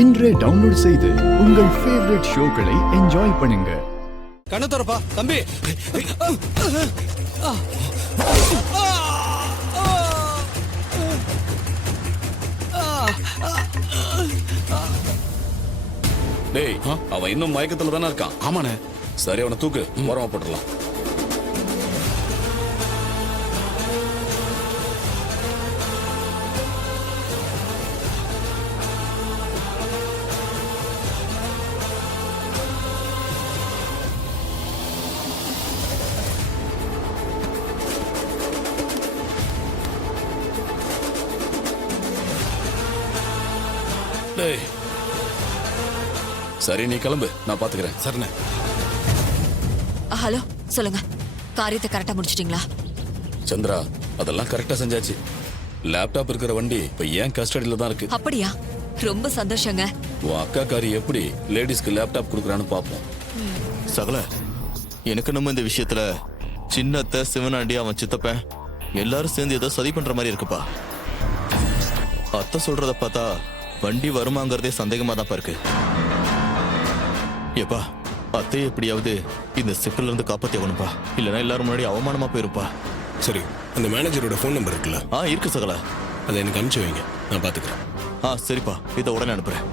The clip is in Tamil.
இன்றே டவுன்லோட் செய்து உங்கள் ஃபேவரட் ஷோக்களை என்ஜாய் பண்ணுங்க. கண்ணு தரப்பா தம்பி. டேய், அவன் இன்னும் மயக்கத்துல தானே இருக்கான். ஆமாண்ணே. சரி, அவனை தூக்கு, ஓரமா போட்டுடலாம். டேய், சரி நீ கிளம்பு, நான் பாத்துக்கிறேன். சரிண்ணே. ஹலோ, சொல்லுங்க. காரியத்தை கரெக்டா முடிச்சிட்டீங்களா? சந்திரா, அதெல்லாம் கரெக்டா செஞ்சாச்சு. லேப்டாப் இருக்கிற வண்டி இப்ப ஏன் கஸ்டடியில தான் இருக்கு. அப்படியா? ரொம்ப சந்தோஷங்க. உன் அக்கா காரி எப்படி லேடிஸ்க்கு லேப்டாப் கொடுக்குறான்னு பாப்போம். சகல, எனக்கு நம்ம இந்த விஷயத்துல சின்னத்தை சிவனாண்டி அவன் சித்தப்பேன் எல்லாரும் சேர்ந்து ஏதோ சதி பண்ற மாதிரி இருக்குப்பா. அத்தை சொல்றத பார்த்தா வண்டி வருமாங்கிறதே சந்தேகமா தான் இருக்கு. ஏப்பா, அத்தை எப்படியாவது இந்த சிக்கல்ல இருந்து காப்பாத்தி ஆகணும்பா, இல்லைன்னா எல்லாரும் முன்னாடி அவமானமா போயிருப்பா. சரி, அந்த மேனேஜரோட ஃபோன் நம்பர் இருக்குல்ல? இருக்கு சகல, அதை எனக்கு அனுப்பிச்சு வைங்க, நான் பாத்துக்கிறேன். சரிப்பா, இதை உடனே அனுப்புறேன்.